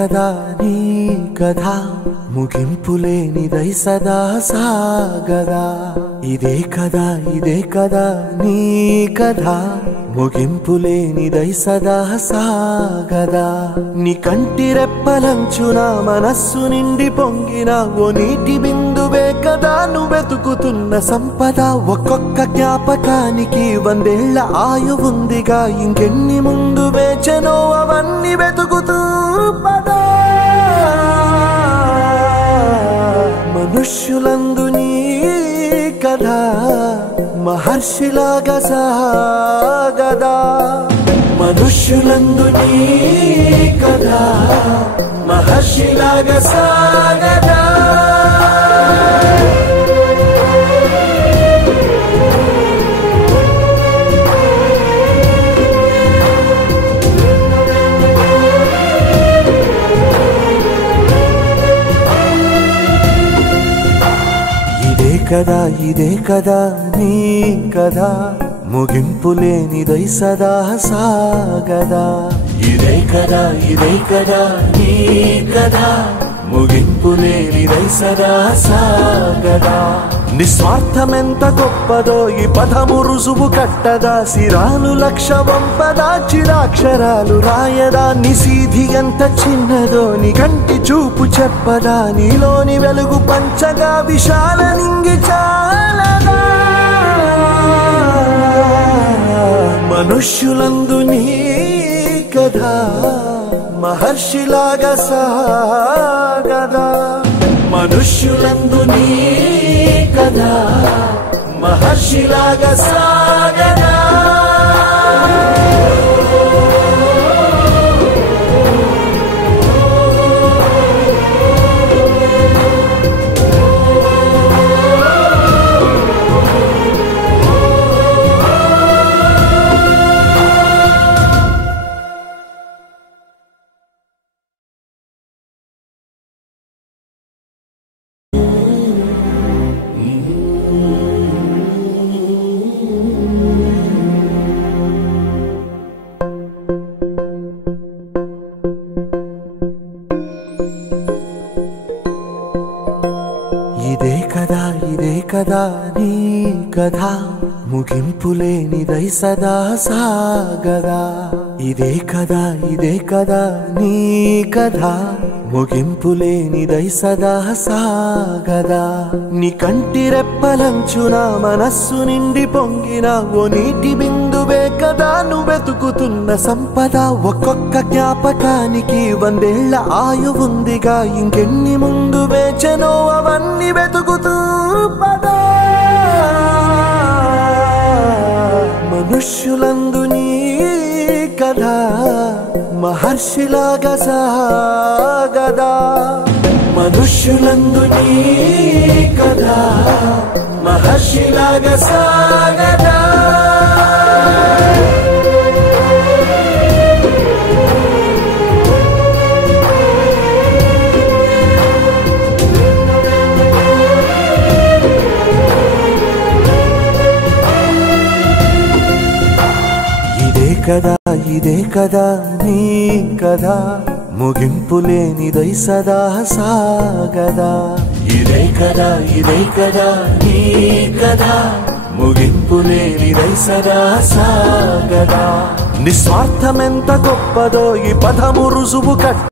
కదా నీ కథ ముగింపులేనిదై సదా సాగదా ఇదే కదా నీ కథ ముగింపులేనిదై సదా సాగదా నీ కంటి రెప్పలంచున మనస్సు నిండి పొంగిన ఓ నీటి బిందువే కదా నువ్వు వెతుకుతున్న సంపద ఒక్కొక్క జ్ఞాపకానికి 100 ఏళ్ల ఆయువుందిగా ఇంకెన్ని ముందు వేచనో అవన్నీ వెతుకుతూ పదా మనుష్యులందు నీ కథ మహర్షిలాగా సాగదా మనుష్యులందు నీ కథ మహర్షిలాగా సాగదా ఇదే కదా నీ కదా ముగింపులేనిదై సదా సాగదా ఇదే కదా నీ కదా ముగింపులేనిదై సదా సాగదా నిస్వార్థమెంత గొప్పదో ఈ పదము రుజువు కట్టదా సిరాలు లక్ష వంపదా చిరాక్షరాలు రాయదా నిసీధి ఎంత చిన్నదో నీ కంటి చూపు చెప్పదా నీలోని వెలుగు పంచగా విశాల నింగి చాలదా మనుష్యులందు నీ కథ మహర్షిలాగా సాగదా మనుష్యులందు నీ కథ మహర్షిలాగా సాగదా ఇదే కదా నీ కథ ముగింపులేనిదై సదా సాగదా ఇదే కదా నీ కథ ముగింపులేనిదై సదా సాగదా నీ కంటి రెప్పలంచున మనస్సు నిండి పొంగిన ఓ నీటి బిందువే కదా నువ్వు వెతుకుతున్న సంపద ఒక్కొక్క జ్ఞాపకానికి 100 ఏళ్ల ఆయువుందిగా ఇంకెన్ని ముందు వేచనో అవన్నీ వెతుకుతూ పదా మనుష్యులందు నీ కథ మహర్షిలాగా సాగదా మనుష్యులందు నీ కథ మహర్షిలాగా సాగదా ఇదే కదా నీ కదా ముగింపులేనిదై సదా సాగదా ఇదే కదా నీ కదా ముగింపులేనిదై సదా సాగదా నిస్వార్థమెంత గొప్పదో ఈ పదము రుజువు కట్ట